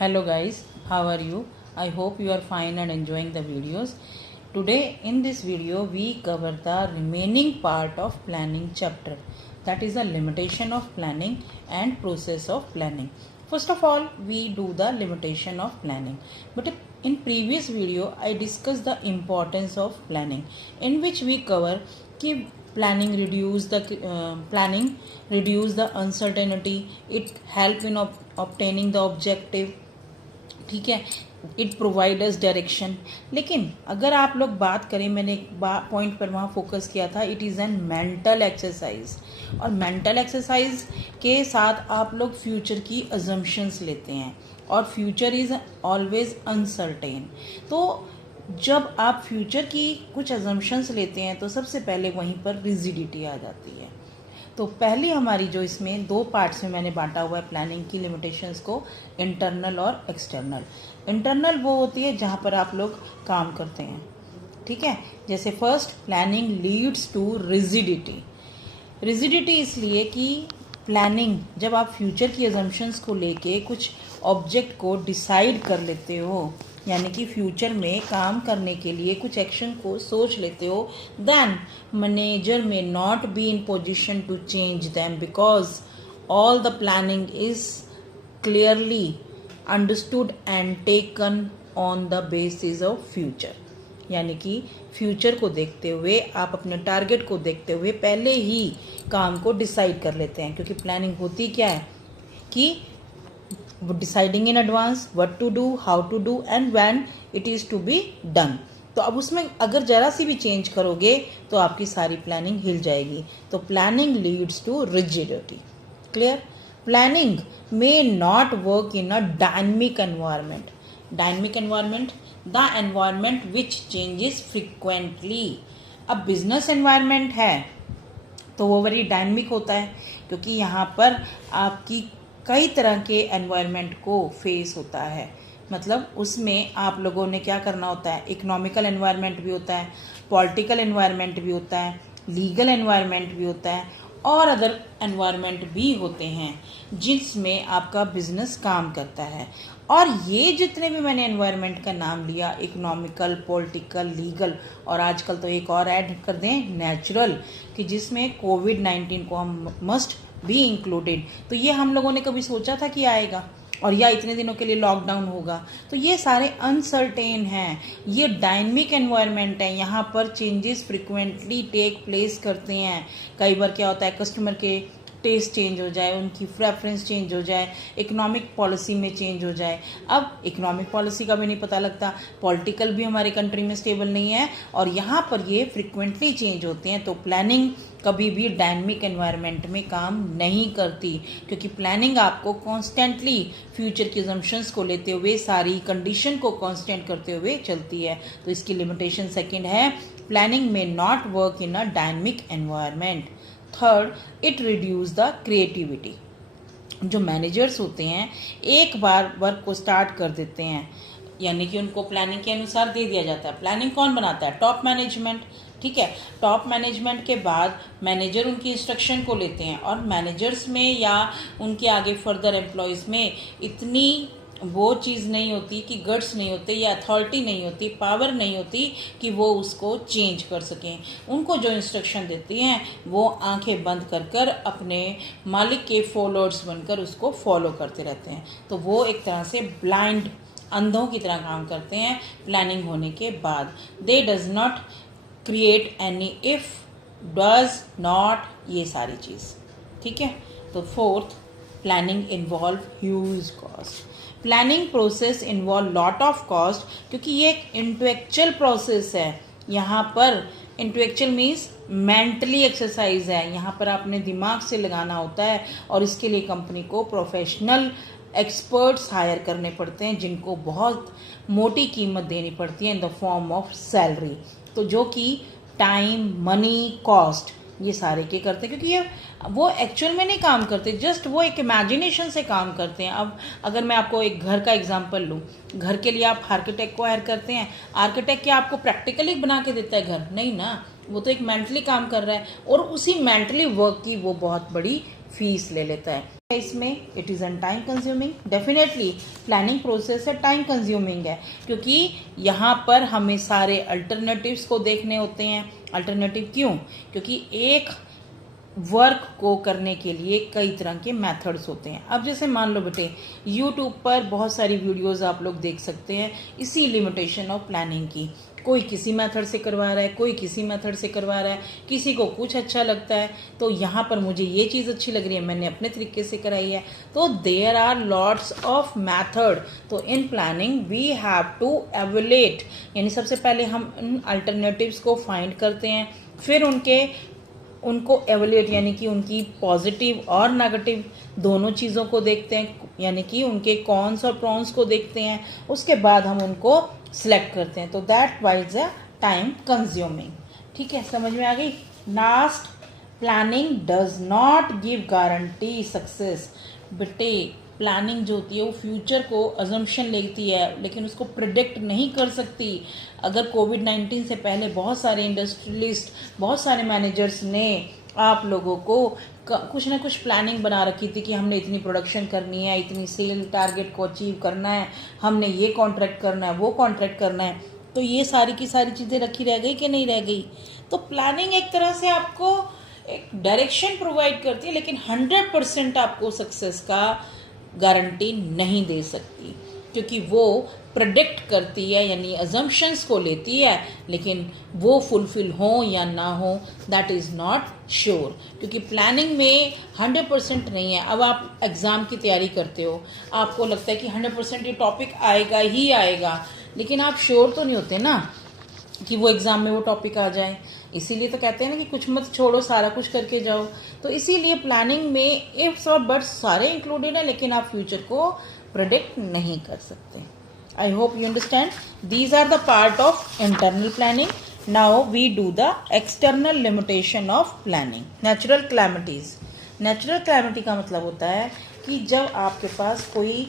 Hello guys, how are you? I hope you are fine and enjoying the videos. Today in this video we cover the remaining part of planning chapter, that is the limitation of planning and process of planning. First of all, we do the limitation of planning. But in previous video I discussed the importance of planning, in which we cover कि planning reduce the uncertainty, it help in obtaining the objective, ठीक है, it provide us direction. लेकिन अगर आप लोग बात करें, मैंने एक पॉइंट पर वहाँ फोकस किया था, it is an mental exercise. और मेंटल एक्सरसाइज के साथ आप लोग फ्यूचर की अजम्पशंस लेते हैं और फ्यूचर इज़ ऑलवेज अनसर्टेन. तो जब आप फ्यूचर की कुछ अजम्पशंस लेते हैं तो सबसे पहले वहीं पर रिजिडिटी आ जाती है. तो पहली हमारी जो इसमें दो पार्ट्स में मैंने बांटा हुआ है प्लानिंग की लिमिटेशंस को, इंटरनल और एक्सटर्नल. इंटरनल वो होती है जहाँ पर आप लोग काम करते हैं, ठीक है. जैसे first, planning leads to rigidity. Rigidity इसलिए कि प्लानिंग, जब आप फ्यूचर की अजम्पशंस को लेके कुछ ऑब्जेक्ट को डिसाइड कर लेते हो, यानी कि फ्यूचर में काम करने के लिए कुछ एक्शन को सोच लेते हो, then manager may not be in position to change them because all the planning is clearly understood and taken on the basis of future. यानी कि फ्यूचर को देखते हुए, आप अपने टारगेट को देखते हुए पहले ही काम को डिसाइड कर लेते हैं. क्योंकि प्लानिंग होती क्या है कि deciding in advance what to do, how to do and when it is to be done. तो अब उसमें अगर जरा सी भी चेंज करोगे तो आपकी सारी प्लानिंग हिल जाएगी. तो planning leads to rigidity. Clear? Planning may not work in a dynamic environment. Dynamic environment, the environment which changes frequently. अब बिजनेस एनवायरमेंट है तो वो वेरी डायनेमिक होता है, क्योंकि यहाँ पर आपकी कई तरह के एनवायरनमेंट को फेस होता है. मतलब उसमें आप लोगों ने क्या करना होता है, इकोनॉमिकल एनवायरनमेंट भी होता है, पॉलिटिकल एनवायरनमेंट भी होता है, लीगल एनवायरनमेंट भी होता है और अदर एनवायरनमेंट भी होते हैं जिसमें आपका बिजनेस काम करता है. और ये जितने भी मैंने एनवायरनमेंट का नाम लिया, इकोनॉमिकल, पॉलिटिकल, लीगल, और आजकल तो एक और ऐड कर दें, नेचुरल, कि जिसमें कोविड-19 को हम मस्ट बी इंक्लूडेड. तो ये हम लोगों ने कभी सोचा था कि आएगा, और या इतने दिनों के लिए लॉकडाउन होगा. तो ये सारे अनसर्टेन हैं. ये डायनेमिक एनवायरनमेंट है, यहाँ पर चेंजेस फ्रिक्वेंटली टेक प्लेस करते हैं. कई बार क्या होता है, कस्टमर के टेस्ट चेंज हो जाए, उनकी प्रेफरेंस चेंज हो जाए, इकोनॉमिक पॉलिसी में चेंज हो जाए. अब इकोनॉमिक पॉलिसी का भी नहीं पता लगता, पॉलिटिकल भी हमारे कंट्री में स्टेबल नहीं है, और यहाँ पर ये फ्रिक्वेंटली चेंज होते हैं. तो प्लानिंग कभी भी डायनेमिक एनवायरनमेंट में काम नहीं करती, क्योंकि प्लानिंग आपको कॉन्स्टेंटली फ्यूचर की अजम्पशंस को लेते हुए सारी कंडीशन को कॉन्स्टेंट करते हुए चलती है. तो इसकी लिमिटेशन सेकंड है, प्लानिंग में not work in a dynamic environment. Third, it reduce the creativity. जो मैनेजर्स होते हैं एक बार वर्क को स्टार्ट कर देते हैं, यानी कि उनको प्लानिंग के अनुसार दे दिया जाता है. प्लानिंग कौन बनाता है? Top management. ठीक है, टॉप मैनेजमेंट के बाद मैनेजर उनकी इंस्ट्रक्शन को लेते हैं, और मैनेजर्स में या उनके आगे फर्दर एम्प्लॉयज़ में इतनी वो चीज़ नहीं होती कि गट्स नहीं होते, या अथॉरिटी नहीं होती, पावर नहीं होती कि वो उसको चेंज कर सकें. उनको जो इंस्ट्रक्शन देती हैं वो आंखें बंद कर कर अपने मालिक के फॉलोअर्स बनकर उसको फॉलो करते रहते हैं. तो वो एक तरह से ब्लाइंड, अंधों की तरह काम करते हैं. प्लानिंग होने के बाद दे does not create any if, does not, ये सारी चीज़. ठीक है. तो fourth, planning involve huge cost. Planning process involve lot of cost, क्योंकि ये एक इंटेलेक्चुअल प्रोसेस है. यहाँ पर इंटेलेक्चुअल मीन्स मेंटली एक्सरसाइज है. यहाँ पर आपने दिमाग से लगाना होता है, और इसके लिए कंपनी को प्रोफेशनल एक्सपर्ट्स हायर करने पड़ते हैं, जिनको बहुत मोटी कीमत देनी पड़ती है in the form of salary. तो जो कि टाइम, मनी, कॉस्ट, ये सारे के करते हैं, क्योंकि ये वो एक्चुअल में नहीं काम करते, जस्ट वो एक इमेजिनेशन से काम करते हैं. अब अगर मैं आपको एक घर का एग्जांपल लूँ, घर के लिए आप आर्किटेक्ट को हायर करते हैं. आर्किटेक्ट क्या आपको प्रैक्टिकली बना के देता है घर? नहीं ना, वो तो एक मेंटली काम कर रहा है, और उसी मेंटली वर्क की वो बहुत बड़ी फीस ले लेता है। इसमें it is an time consuming, definitely planning process है, टाइम कंज्यूमिंग है, क्योंकि यहाँ पर हमें सारे अल्टरनेटिव्स को देखने होते हैं। अल्टरनेटिव क्यों? क्योंकि एक वर्क को करने के लिए कई तरह के मेथड्स होते हैं। अब जैसे मान लो बेटे, यूट्यूब पर बहुत सारी वीडियोस आप लोग देख सकते हैं इसी लिमिटेशन ऑफ प्लानिंग की। कोई किसी मेथड से करवा रहा है, कोई किसी मेथड से करवा रहा है, किसी को कुछ अच्छा लगता है, तो यहाँ पर मुझे ये चीज़ अच्छी लग रही है, मैंने अपने तरीके से कराई है। तो there are lots of method. तो in planning we have to evaluate, यानी सबसे पहले हम इन अल्टरनेटिव्स को फाइंड करते हैं, फिर उनको एवेल्यूएट यानी कि उनकी पॉजिटिव और नेगेटिव दोनों चीज़ों को देखते हैं, यानी कि उनके कॉन्स और प्रॉन्स को देखते हैं, उसके बाद हम उनको सिलेक्ट करते हैं। तो that wise a time consuming. ठीक है, समझ में आ गई? Last, planning does not give guarantee success. बेटे प्लानिंग जो होती है वो फ्यूचर को अजम्पशन लेती है, लेकिन उसको प्रिडिक्ट नहीं कर सकती। अगर कोविड-19 से पहले बहुत सारे इंडस्ट्रियलिस्ट, बहुत सारे मैनेजर्स ने आप लोगों को कुछ ना कुछ प्लानिंग बना रखी थी कि हमने इतनी प्रोडक्शन करनी है, इतनी सेल टारगेट को अचीव करना है, हमने ये कॉन्ट्रैक्ट करना है, वो कॉन्ट्रैक्ट करना है, तो ये सारी की सारी चीज़ें रखी रह गई कि नहीं रह गई? तो प्लानिंग एक तरह से आपको एक डायरेक्शन प्रोवाइड करती है, लेकिन 100% आपको सक्सेस का गारंटी नहीं दे सकती, क्योंकि वो प्रेडिक्ट करती है, यानी अजम्पशंस को लेती है, लेकिन वो फुलफिल हो या ना हो दैट इज़ नॉट श्योर, क्योंकि प्लानिंग में 100% नहीं है। अब आप एग्ज़ाम की तैयारी करते हो, आपको लगता है कि 100% ये टॉपिक आएगा ही आएगा, लेकिन आप श्योर तो नहीं होते ना कि वो एग्ज़ाम में वो टॉपिक आ जाए। इसीलिए तो कहते हैं ना कि कुछ मत छोड़ो, सारा कुछ करके जाओ। तो इसीलिए प्लानिंग में इफ्स और बट्स सारे इंक्लूडेड हैं, लेकिन आप फ्यूचर को प्रेडिक्ट नहीं कर सकते। I hope you understand. These are the part of internal planning. Now we do the external limitation of planning. Natural calamities. Natural calamity का मतलब होता है कि जब आपके पास कोई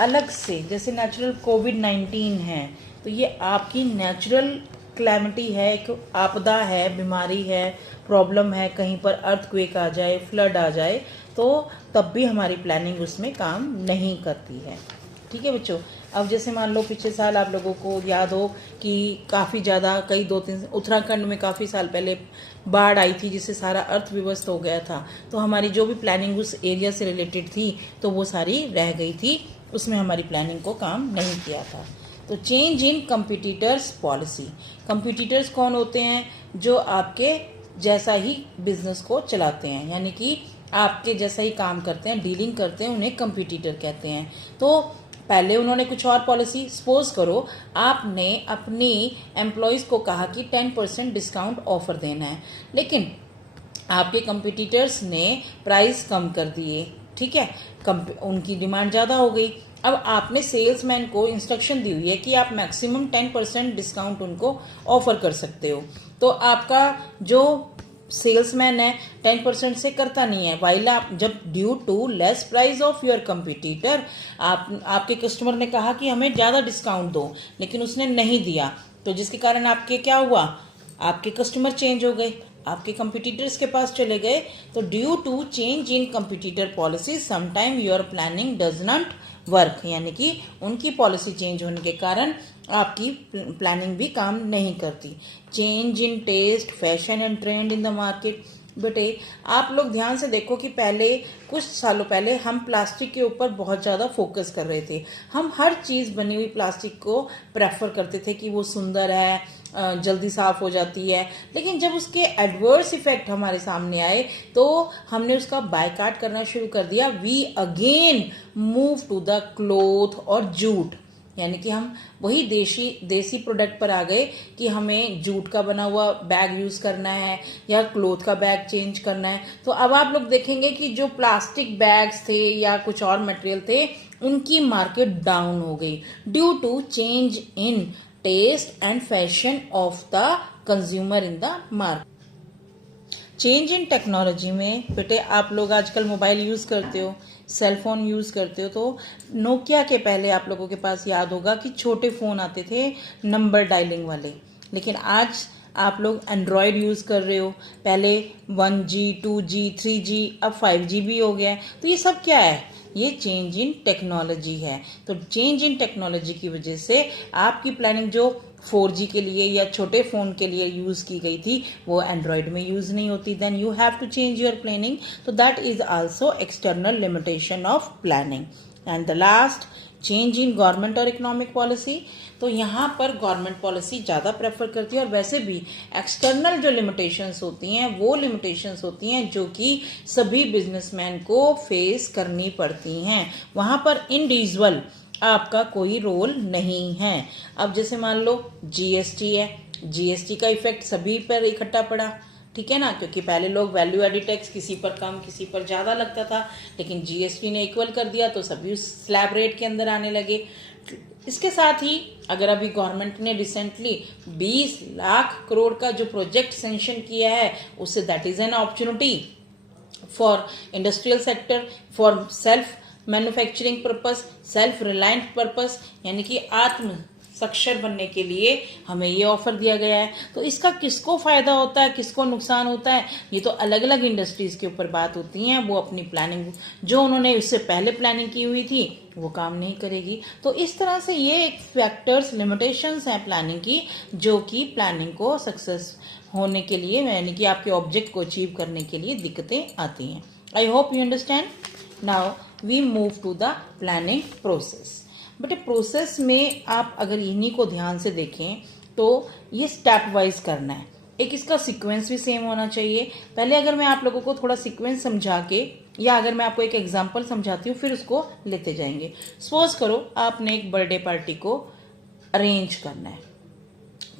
अलग से, जैसे नेचुरल कोविड-19 है, तो ये आपकी नेचुरल क्लैमिटी है, एक आपदा है, बीमारी है, प्रॉब्लम है, कहीं पर अर्थक्वेक आ जाए, फ्लड आ जाए, तो तब भी हमारी प्लानिंग उसमें काम नहीं करती है। ठीक है बच्चों। अब जैसे मान लो पिछले साल आप लोगों को याद हो कि काफ़ी ज़्यादा कई 2-3 उत्तराखंड में काफ़ी साल पहले बाढ़ आई थी, जिससे सारा अर्थव्यवस्था हो गया था। तो हमारी जो भी प्लानिंग उस एरिया से रिलेटेड थी तो वो सारी रह गई थी, उसमें हमारी प्लानिंग को काम नहीं किया था। तो change in competitors policy. Competitors कौन होते हैं? जो आपके जैसा ही बिजनेस को चलाते हैं, यानी कि आपके जैसा ही काम करते हैं, डीलिंग करते हैं, उन्हें कंपटीटर कहते हैं। तो पहले उन्होंने कुछ और पॉलिसी, सपोज करो आपने अपनी एम्प्लॉयज़ को कहा कि 10% डिस्काउंट ऑफर देना है, लेकिन आपके कंपटीटर्स ने प्राइस कम कर दिए। ठीक है, उनकी डिमांड ज़्यादा हो गई। अब आपने सेल्समैन को इंस्ट्रक्शन दी हुई है कि आप मैक्सिमम 10% डिस्काउंट उनको ऑफर कर सकते हो, तो आपका जो सेल्समैन है 10% से करता नहीं है, वाइल आप जब due to less price of your competitor, आपके कस्टमर ने कहा कि हमें ज़्यादा डिस्काउंट दो, लेकिन उसने नहीं दिया, तो जिसके कारण आपके क्या हुआ, आपके कस्टमर चेंज हो गए, आपके कंपटीटर्स के पास चले गए। तो due to change in competitor policy sometime your planning does not work, यानी कि उनकी पॉलिसी चेंज होने के कारण आपकी प्लानिंग भी काम नहीं करती। Change in taste, fashion and trend in the market. बेटे आप लोग ध्यान से देखो कि पहले कुछ सालों पहले हम प्लास्टिक के ऊपर बहुत ज़्यादा फोकस कर रहे थे। हम हर चीज़ बनी हुई प्लास्टिक को प्रेफर करते थे कि वो सुंदर है, जल्दी साफ हो जाती है, लेकिन जब उसके एडवर्स इफेक्ट हमारे सामने आए तो हमने उसका बायकॉट करना शुरू कर दिया। We again move to the cloth और जूट, यानी कि हम वही देसी प्रोडक्ट पर आ गए कि हमें जूट का बना हुआ बैग यूज़ करना है या क्लोथ का बैग चेंज करना है। तो अब आप लोग देखेंगे कि जो प्लास्टिक बैग्स थे या कुछ और मटेरियल थे, उनकी मार्केट डाउन हो गई due to change in taste and fashion of the consumer in the market. Change in technology में बेटे आप लोग आजकल मोबाइल यूज़ करते हो, सेल फोन यूज़ करते हो, तो नोकिया के पहले आप लोगों के पास याद होगा कि छोटे फ़ोन आते थे नंबर डायलिंग वाले, लेकिन आज आप लोग एंड्रॉयड यूज़ कर रहे हो, पहले 1G 2G 3G अब 5G भी हो गया है। तो ये सब क्या है? ये चेंज इन टेक्नोलॉजी है। तो चेंज इन टेक्नोलॉजी की वजह से आपकी प्लानिंग जो 4G के लिए या छोटे फ़ोन के लिए यूज़ की गई थी वो एंड्रॉयड में यूज़ नहीं होती, then you have to change your planning. तो that is also external limitation of planning. And the last, change in government और इकोनॉमिक पॉलिसी। तो यहाँ पर गवर्नमेंट पॉलिसी ज़्यादा प्रेफर करती है, और वैसे भी एक्सटर्नल जो लिमिटेशंस होती हैं वो लिमिटेशंस होती हैं जो कि सभी बिजनेसमैन को फेस करनी पड़ती हैं। वहाँ पर इंडिविजुअल आपका कोई रोल नहीं है। अब जैसे मान लो जीएसटी है, जीएसटी का इफेक्ट सभी पर इकट्ठा पड़ा, ठीक है ना, क्योंकि पहले लोग वैल्यू एडिड टैक्स किसी पर कम किसी पर ज़्यादा लगता था, लेकिन जीएसटी ने इक्वल कर दिया तो सभी उस स्लैब रेट के अंदर आने लगे। इसके साथ ही अगर अभी गवर्नमेंट ने रिसेंटली 20 लाख करोड़ का जो प्रोजेक्ट सेंक्शन किया है, उससे that is an opportunity for industrial sector, for self manufacturing purpose, self reliant purpose, यानी कि आत्म सक्षर बनने के लिए हमें ये ऑफर दिया गया है। तो इसका किसको फायदा होता है, किसको नुकसान होता है, ये तो अलग अलग इंडस्ट्रीज के ऊपर बात होती है। वो अपनी प्लानिंग जो उन्होंने इससे पहले प्लानिंग की हुई थी वो काम नहीं करेगी। तो इस तरह से ये फैक्टर्स, लिमिटेशंस हैं प्लानिंग की, जो कि प्लानिंग को सक्सेस होने के लिए, यानी कि आपके ऑब्जेक्ट को अचीव करने के लिए दिक्कतें आती हैं। I hope you understand. Now we move to the planning process. But process में आप अगर इन्हीं को ध्यान से देखें तो ये स्टेप वाइज करना है। एक इसका सीक्वेंस भी सेम होना चाहिए। पहले अगर मैं आप लोगों को थोड़ा सीक्वेंस समझा के, या अगर मैं आपको एक एग्जांपल समझाती हूँ फिर उसको लेते जाएंगे। सपोज करो आपने एक बर्थडे पार्टी को अरेंज करना है,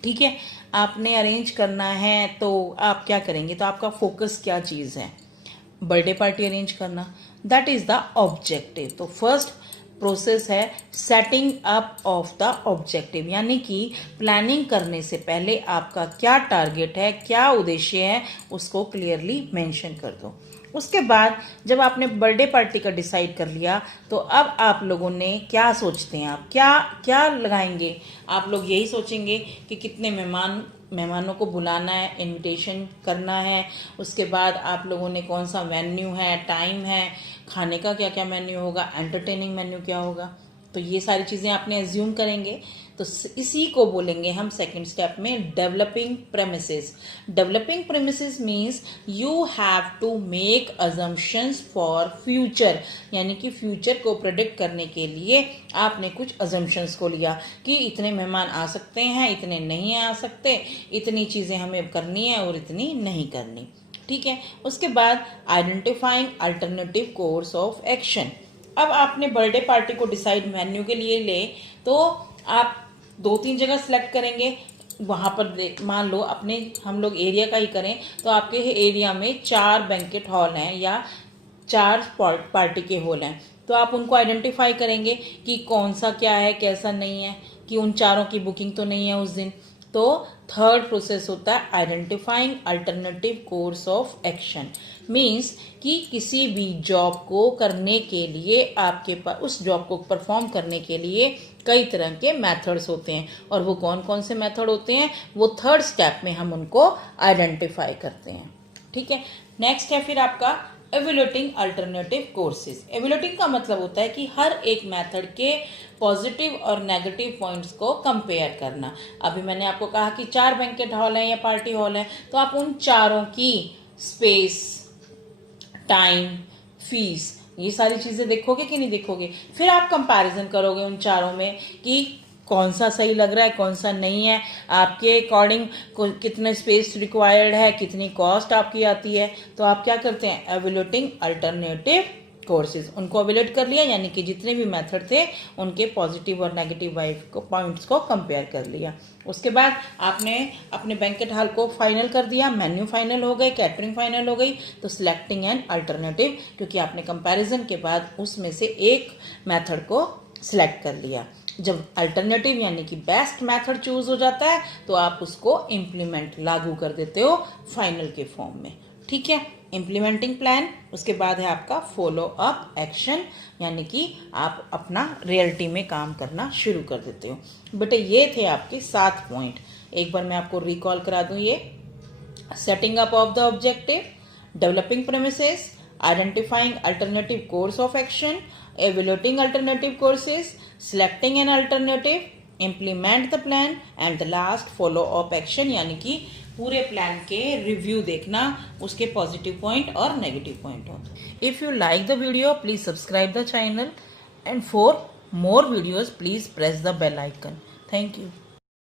ठीक है, आपने अरेंज करना है तो आप क्या करेंगे, तो आपका फोकस क्या चीज़ है? बर्थडे पार्टी अरेंज करना, दैट इज द ऑब्जेक्टिव। तो फर्स्ट प्रोसेस है setting up of the objective, यानी कि प्लानिंग करने से पहले आपका क्या टारगेट है, क्या उद्देश्य है, उसको क्लियरली मेंशन कर दो। उसके बाद जब आपने बर्थडे पार्टी का डिसाइड कर लिया तो अब आप लोगों ने क्या सोचते हैं, आप क्या क्या लगाएंगे? आप लोग यही सोचेंगे कि कितने मेहमानों को बुलाना है, इनविटेशन करना है। उसके बाद आप लोगों ने कौन सा वेन्यू है, टाइम है, खाने का क्या क्या मेन्यू होगा, एंटरटेनिंग मेन्यू क्या होगा। तो ये सारी चीज़ें आपने एज्यूम करेंगे। तो इसी को बोलेंगे हम सेकंड स्टेप में developing premises. Developing premises means you have to make assumptions for future, यानी कि फ्यूचर को प्रेडिक्ट करने के लिए आपने कुछ अजम्पशंस को लिया कि इतने मेहमान आ सकते हैं, इतने नहीं आ सकते, इतनी चीज़ें हमें करनी है और इतनी नहीं करनी, ठीक है। उसके बाद identifying alternative course of action. अब आपने बर्थडे पार्टी को डिसाइड मेन्यू के लिए ले तो आप 2-3 जगह सेलेक्ट करेंगे। वहाँ पर मान लो अपने हम लोग एरिया का ही करें तो आपके एरिया में 4 बैंकेट हॉल हैं या 4 पार्टी के हॉल हैं, तो आप उनको आइडेंटिफाई करेंगे कि कौन सा क्या है, कैसा नहीं है, कि उन चारों की बुकिंग तो नहीं है उस दिन। तो थर्ड प्रोसेस होता है identifying alternative course of action. Means कि किसी भी जॉब को करने के लिए आपके पास, उस जॉब को परफॉर्म करने के लिए कई तरह के मेथड्स होते हैं, और वो कौन कौन से मेथड होते हैं वो थर्ड स्टेप में हम उनको आइडेंटिफाई करते हैं, ठीक है। नेक्स्ट है फिर आपका एवेल्युएटिंग अल्टरनेटिव कोर्सेज। एवेल्युएटिंग का मतलब होता है कि हर एक मेथड के पॉजिटिव और नेगेटिव पॉइंट्स को कंपेयर करना। अभी मैंने आपको कहा कि 4 बैंकेट हॉल हैं या पार्टी हॉल हैं, तो आप उन चारों की स्पेस, टाइम, फीस, ये सारी चीजें देखोगे कि नहीं देखोगे। फिर आप कंपैरिजन करोगे उन चारों में कि कौन सा सही लग रहा है, कौन सा नहीं है, आपके अकॉर्डिंग कितने स्पेस रिक्वायर्ड है, कितनी कॉस्ट आपकी आती है। तो आप क्या करते हैं, एवेल्युएटिंग अल्टरनेटिव कोर्सेज, उनको एवेल्युएट कर लिया, यानी कि जितने भी मेथड थे उनके पॉजिटिव और नेगेटिव पॉइंट्स को कंपेयर कर लिया। उसके बाद आपने अपने बैंकेट हॉल को फाइनल कर दिया, मेन्यू फाइनल हो गए, कैटरिंग फाइनल हो गई, तो सिलेक्टिंग एन अल्टरनेटिव, क्योंकि आपने कंपैरिजन के बाद उसमें से एक मेथड को सिलेक्ट कर लिया। जब अल्टरनेटिव यानी कि बेस्ट मेथड चूज हो जाता है तो आप उसको इम्प्लीमेंट, लागू कर देते हो फाइनल के फॉर्म में, ठीक है। इम्प्लीमेंटिंग प्लान, उसके बाद है आपका फॉलो अप एक्शन, यानी कि आप अपना रियलिटी में काम करना शुरू कर देते हो। बेटे ये थे आपके 7 पॉइंट। एक बार मैं आपको रिकॉल करा दूं ये: setting up of the objective, developing premises, identifying alternative course of action, evaluating alternative courses, selecting an alternative, implement the plan and the last follow up action, यानी कि पूरे प्लान के रिव्यू देखना, उसके पॉजिटिव पॉइंट और negative point होते। If you like the video please subscribe the channel and for more videos please press the bell icon. Thank you.